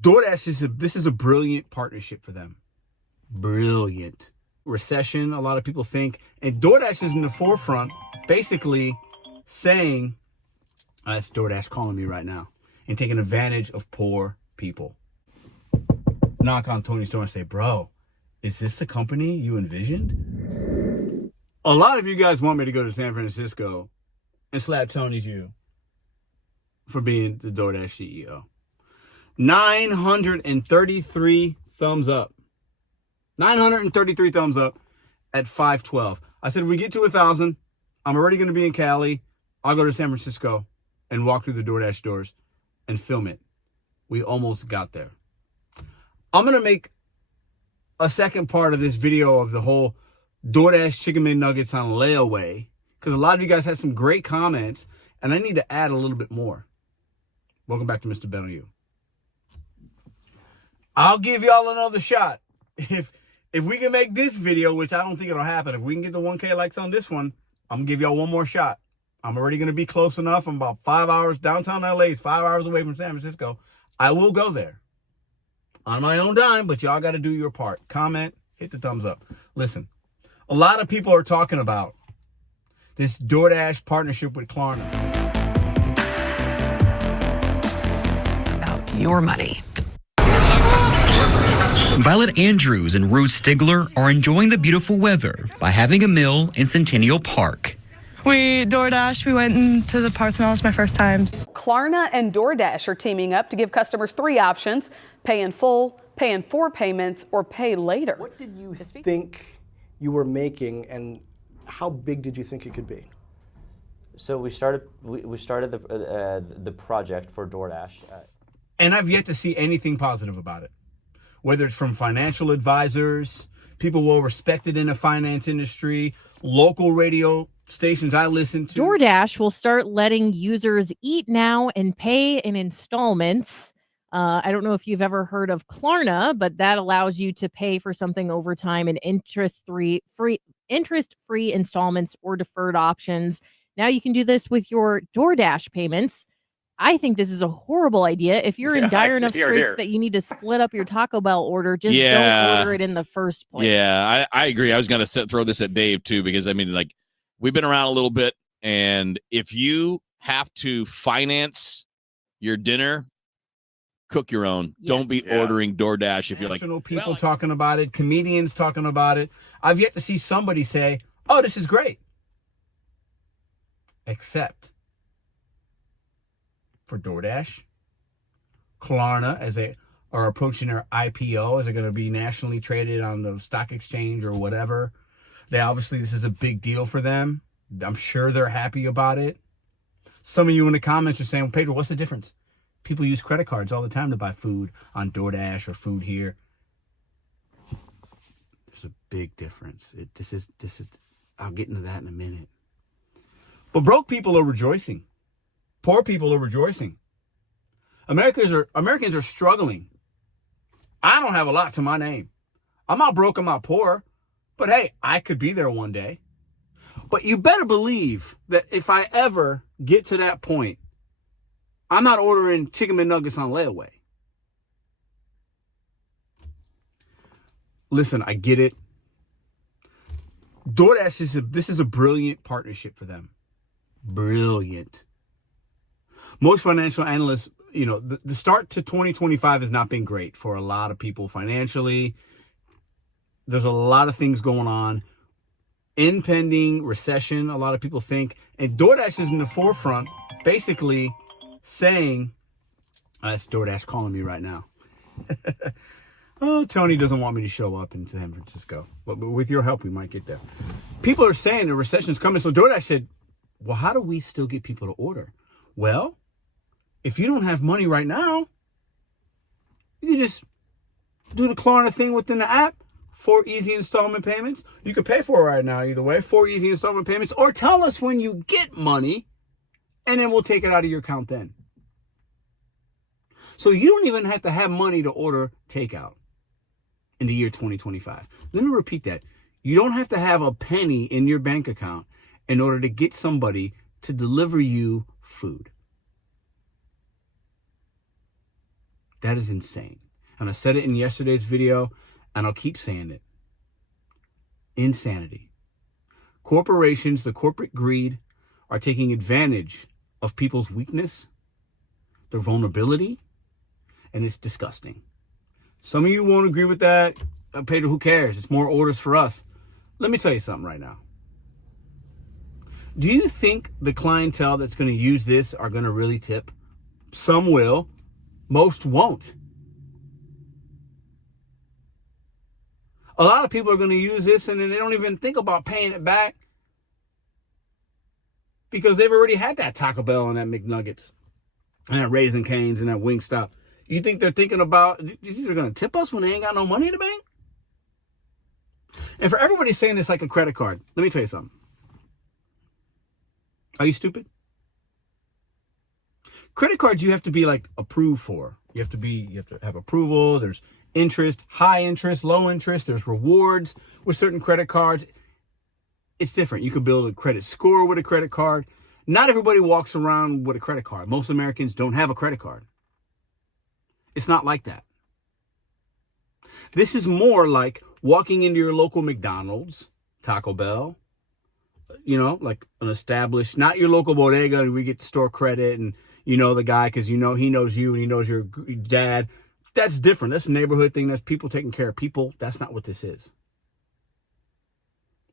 DoorDash this is a brilliant partnership for them. Brilliant. Recession, a lot of people think, and DoorDash is in the forefront, basically saying, that's DoorDash calling me right now, and taking advantage of poor people. Knock on Tony's door and say, bro, is this the company you envisioned? A lot of you guys want me to go to San Francisco and slap Tony's you for being the DoorDash CEO. 933 thumbs up. 933 thumbs up at 512. I said, we get to 1,000. I'm already going to be in Cali. I'll go to San Francisco and walk through the DoorDash doors and film it. We almost got there. I'm going to make a second part of this video of the whole DoorDash chicken McNuggets on layaway, because a lot of you guys had some great comments, and I need to add a little bit more. Welcome back to Mr.BetonYou. I'll give y'all another shot. If we can make this video, which I don't think it'll happen, if we can get the 1K likes on this one, I'm going to give y'all one more shot. I'm already going to be close enough. I'm about 5 hours. Downtown LA is 5 hours away from San Francisco. I will go there on my own dime, but y'all got to do your part. Comment, hit the thumbs up. Listen, a lot of people are talking about this DoorDash partnership with Klarna. About your money. Violet Andrews and Ruth Stigler are enjoying the beautiful weather by having a meal in Centennial Park. We DoorDash, we went into the Parthenon. It's my first time. Klarna and DoorDash are teaming up to give customers 3 options: pay in full, pay in 4 payments, or pay later. What did you think you were making, and how big did you think it could be? So we started the project for DoorDash. And I've yet to see anything positive about it. Whether it's from financial advisors, people well respected in the finance industry, local radio stations I listen to. DoorDash will start letting users eat now and pay in installments. I don't know if you've ever heard of Klarna, but that allows you to pay for something over time in interest-free installments or deferred options. Now you can do this with your DoorDash payments. I think this is a horrible idea. If you're in dire enough straits that you need to split up your Taco Bell order, just don't order it in the first place. Yeah, I agree. I was going to throw this at Dave, too, because, I mean, like, we've been around a little bit, and if you have to finance your dinner, cook your own. Yes. Don't be ordering DoorDash if you're like... National people talking about it, comedians talking about it. I've yet to see somebody say, oh, this is great. Except for DoorDash, Klarna, as they are approaching their IPO, as they're going to be nationally traded on the stock exchange or whatever. This is a big deal for them. I'm sure they're happy about it. Some of you in the comments are saying, well, Pedro, what's the difference? People use credit cards all the time to buy food on DoorDash or food here. There's a big difference. This is. I'll get into that in a minute. But broke people are rejoicing. Poor people are rejoicing. Americans are struggling. I don't have a lot to my name. I'm not broke, I'm not poor. But hey, I could be there one day. But you better believe that if I ever get to that point, I'm not ordering chicken McNuggets on layaway. Listen, I get it. DoorDash this is a brilliant partnership for them. Brilliant. Most financial analysts, the start to 2025 has not been great for a lot of people financially. There's a lot of things going on. Impending recession, a lot of people think. And DoorDash is in the forefront, basically saying, that's DoorDash calling me right now. Oh, Tony doesn't want me to show up in San Francisco. But with your help, we might get there. People are saying the recession's coming. So DoorDash said, well, how do we still get people to order? Well, if you don't have money right now, you can just do the Klarna thing within the app. 4 easy installment payments. You can pay for it right now either way. 4 easy installment payments. Or tell us when you get money, and then we'll take it out of your account then. So you don't even have to have money to order takeout in the year 2025. Let me repeat that. You don't have to have a penny in your bank account in order to get somebody to deliver you food. That is insane. And I said it in yesterday's video, and I'll keep saying it. Insanity. Corporations, the corporate greed, are taking advantage of people's weakness, their vulnerability, and it's disgusting. Some of you won't agree with that. Pedro, who cares? It's more orders for us. Let me tell you something right now. Do you think the clientele that's going to use this are going to really tip? Some will. Most won't. A lot of people are going to use this and then they don't even think about paying it back because they've already had that Taco Bell and that McNuggets and that Raisin Cane's and that Wingstop. You think they're thinking about, you think they're going to tip us when they ain't got no money in the bank? And for everybody saying this like a credit card, let me tell you something. Are you stupid? Credit cards you have to be like approved for. You have to have approval. There's interest, high interest, low interest. There's rewards with certain credit cards. It's different. You could build a credit score with a credit card. Not everybody walks around with a credit card. Most Americans don't have a credit card. It's not like that. This is more like walking into your local McDonald's, Taco Bell, like an established, not your local bodega and we get store credit and you know the guy because he knows you and he knows your dad. That's different. That's a neighborhood thing. That's people taking care of people. That's not what this is.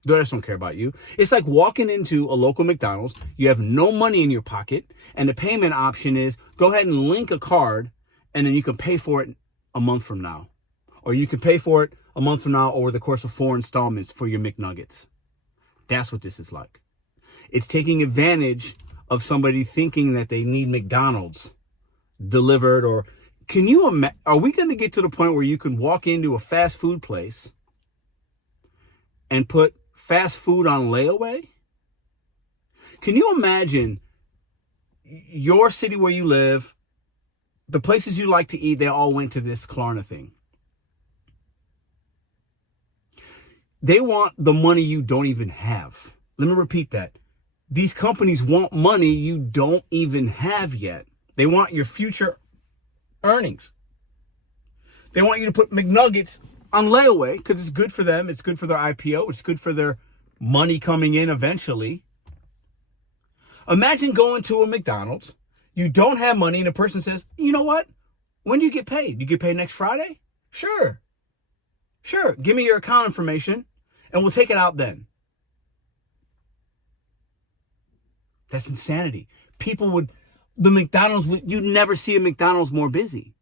DoorDash don't care about you. It's like walking into a local McDonald's. You have no money in your pocket and the payment option is go ahead and link a card and then you can pay for it a month from now. Or you can pay for it a month from now over the course of 4 installments for your McNuggets. That's what this is like. It's taking advantage of somebody thinking that they need McDonald's delivered. Or can you imagine, are we going to get to the point where you can walk into a fast food place and put fast food on layaway? Can you imagine your city where you live, the places you like to eat, they all went to this Klarna thing. They want the money you don't even have. Let me repeat that. These companies want money you don't even have yet. They want your future earnings. They want you to put McNuggets on layaway because it's good for them. It's good for their IPO. It's good for their money coming in eventually. Imagine going to a McDonald's. You don't have money and a person says, you know what? When do you get paid? You get paid next Friday? Sure. Give me your account information and we'll take it out then. That's insanity. You'd never see a McDonald's more busy.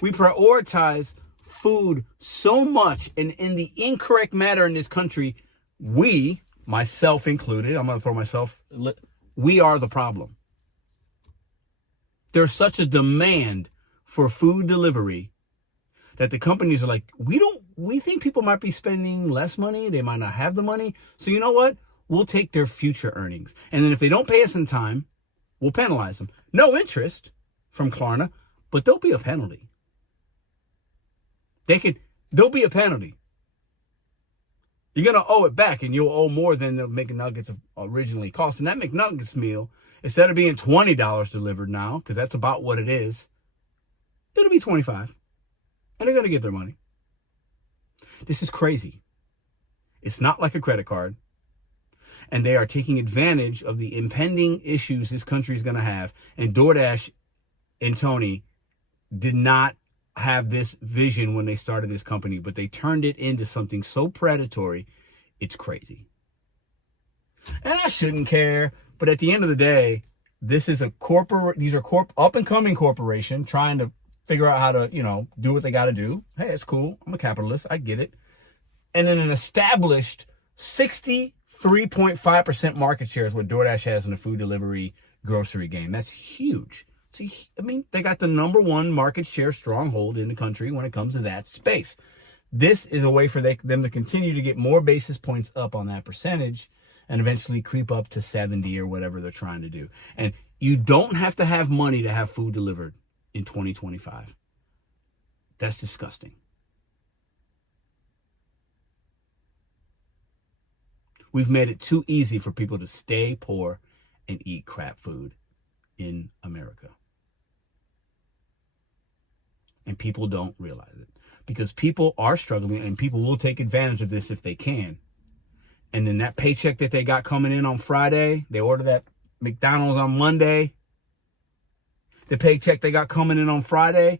We prioritize food so much and in the incorrect manner in this country. We, myself included, I'm going to throw myself, we are the problem. There's such a demand for food delivery that the companies are like, we think people might be spending less money. They might not have the money. So you know what? We'll take their future earnings. And then if they don't pay us in time, we'll penalize them. No interest from Klarna, but there'll be a penalty. There'll be a penalty. You're going to owe it back and you'll owe more than the McNuggets originally cost. And that McNuggets meal, instead of being $20 delivered now, because that's about what it is, it'll be $25. And they're going to get their money. This is crazy. It's not like a credit card. And they are taking advantage of the impending issues this country is going to have. And DoorDash and Tony did not have this vision when they started this company, but they turned it into something so predatory, it's crazy. And I shouldn't care, but at the end of the day, this is these are up and coming corporation trying to figure out how to, do what they got to do. Hey, it's cool. I'm a capitalist. I get it. And then an established 63.5% market share is what DoorDash has in the food delivery grocery game. That's huge. See, they got the number one market share stronghold in the country when it comes to that space. This is a way for them to continue to get more basis points up on that percentage and eventually creep up to 70 or whatever they're trying to do. And you don't have to have money to have food delivered in 2025. That's disgusting. We've made it too easy for people to stay poor and eat crap food in America. and people don't realize it because people are struggling and people will take advantage of this if they can. And then that paycheck that they got coming in on Friday, they order that McDonald's on Monday. The paycheck they got coming in on Friday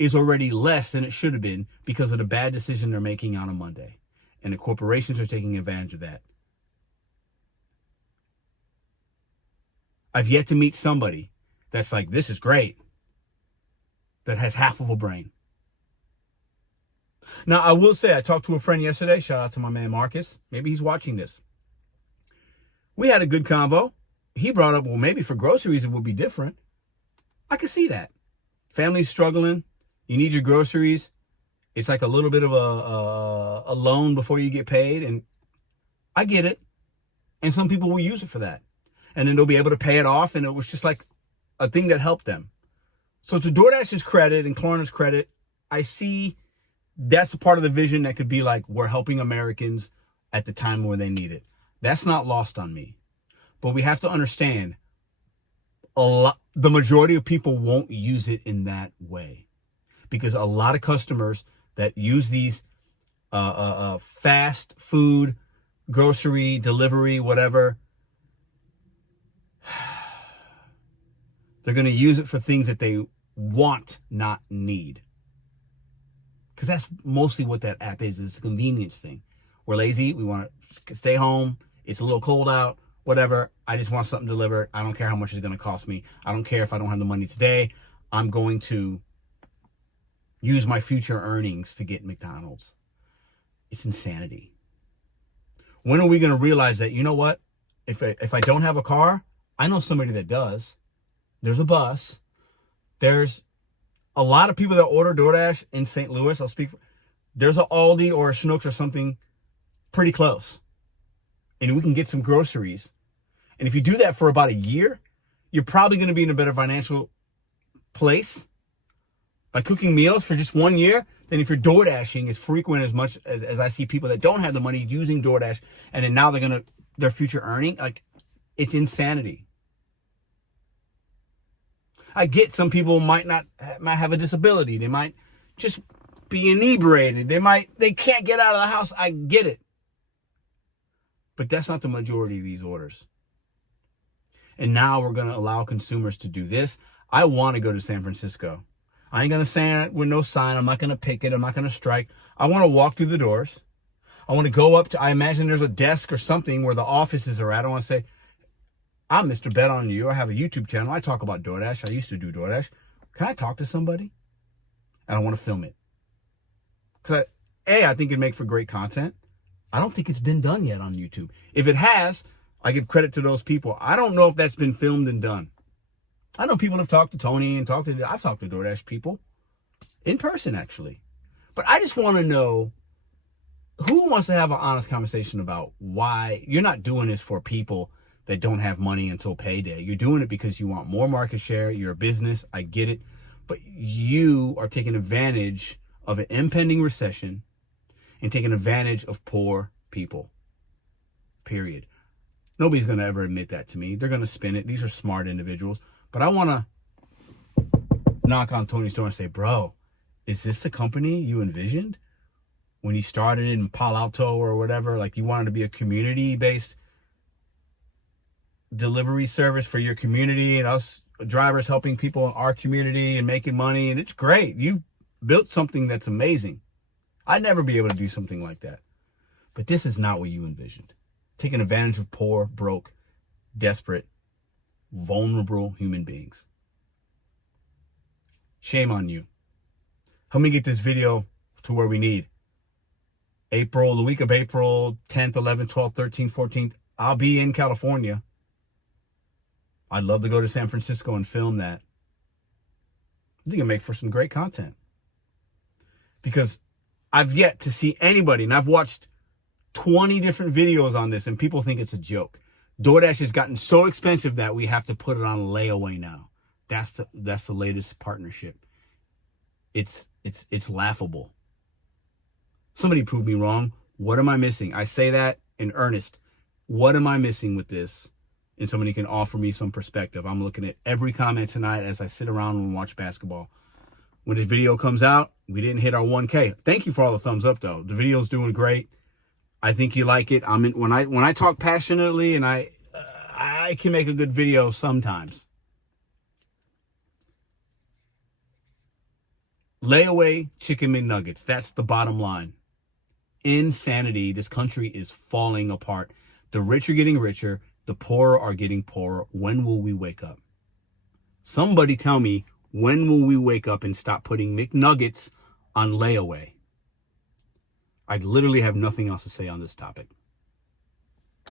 is already less than it should have been because of the bad decision they're making on a Monday. And the corporations are taking advantage of that. I've yet to meet somebody that's like, this is great, that has half of a brain. Now, I will say, I talked to a friend yesterday. Shout out to my man, Marcus. Maybe he's watching this. We had a good convo. He brought up, well, maybe for groceries, it would be different. I can see that. Family's struggling. You need your groceries. It's like a little bit of a loan before you get paid. And I get it. And some people will use it for that. And then they'll be able to pay it off. And it was just like a thing that helped them. So to DoorDash's credit and Klarna's credit, I see that's a part of the vision that could be like, we're helping Americans at the time where they need it. That's not lost on me. But we have to understand the majority of people won't use it in that way, because a lot of customers that use these fast food, grocery, delivery, whatever, they're going to use it for things that they want, not need. Because that's mostly what that app is a convenience thing. We're lazy. We want to stay home. It's a little cold out, whatever. I just want something delivered. I don't care how much it's going to cost me. I don't care if I don't have the money today. I'm going to use my future earnings to get McDonald's. It's insanity. When are we going to realize that, you know what? If I don't have a car, I know somebody that does. There's a bus. There's a lot of people that order DoorDash in St. Louis. There's an Aldi or a Schnucks or something pretty close. And we can get some groceries. And if you do that for about a year, you're probably going to be in a better financial place by cooking meals for just 1 year than if you're DoorDashing as frequent as much as I see people that don't have the money using DoorDash. And then now their future earning. Like, it's insanity. I get some people might have a disability. They might just be inebriated. They can't get out of the house. I get it. But that's not the majority of these orders. And now we're going to allow consumers to do this. I want to go to San Francisco. I ain't going to stand with no sign. I'm not going to picket. I'm not going to strike. I want to walk through the doors. I want to go up to, I imagine there's a desk or something where the offices are at. I want to say, I'm Mr.BetonYou. I have a YouTube channel. I talk about DoorDash. I used to do DoorDash. Can I talk to somebody? And I want to film it. Because I think it'd make for great content. I don't think it's been done yet on YouTube. If it has, I give credit to those people. I don't know if that's been filmed and done. I know people have talked to Tony and I've talked to DoorDash people in person, actually. But I just want to know, who wants to have an honest conversation about why you're not doing this for people that don't have money until payday. You're doing it because you want more market share. You're a business. I get it. But you are taking advantage of an impending recession and taking advantage of poor people. Period. Nobody's going to ever admit that to me. They're going to spin it. These are smart individuals. But I want to knock on Tony's door and say, bro, is this the company you envisioned when you started in Palo Alto or whatever? Like, you wanted to be a community-based delivery service for your community, and us drivers helping people in our community and making money, and it's great. You built something that's amazing. I'd never be able to do something like that. But this is not what you envisioned. Taking advantage of poor, broke, desperate, vulnerable human beings. Shame on you. Help me get this video to where we need. The week of April 10th, 11th, 12th, 13th, 14th, I'll be in California. I'd love to go to San Francisco and film that. I think it'll make for some great content. Because I've yet to see anybody, and I've watched 20 different videos on this, and people think it's a joke. DoorDash has gotten so expensive that we have to put it on layaway now. That's the latest partnership. It's laughable. Somebody prove me wrong. What am I missing? I say that in earnest. What am I missing with this? And somebody can offer me some perspective. I'm looking at every comment tonight as I sit around and watch basketball. when this video comes out, we didn't hit our 1K. Thank you for all the thumbs up, though. The video's doing great. I think you like it. When I talk passionately, and I can make a good video sometimes. Layaway chicken McNuggets. That's the bottom line. Insanity. This country is falling apart. The rich are getting richer. The poor are getting poorer. When will we wake up? Somebody tell me, when will we wake up and stop putting McNuggets on layaway? I literally have nothing else to say on this topic.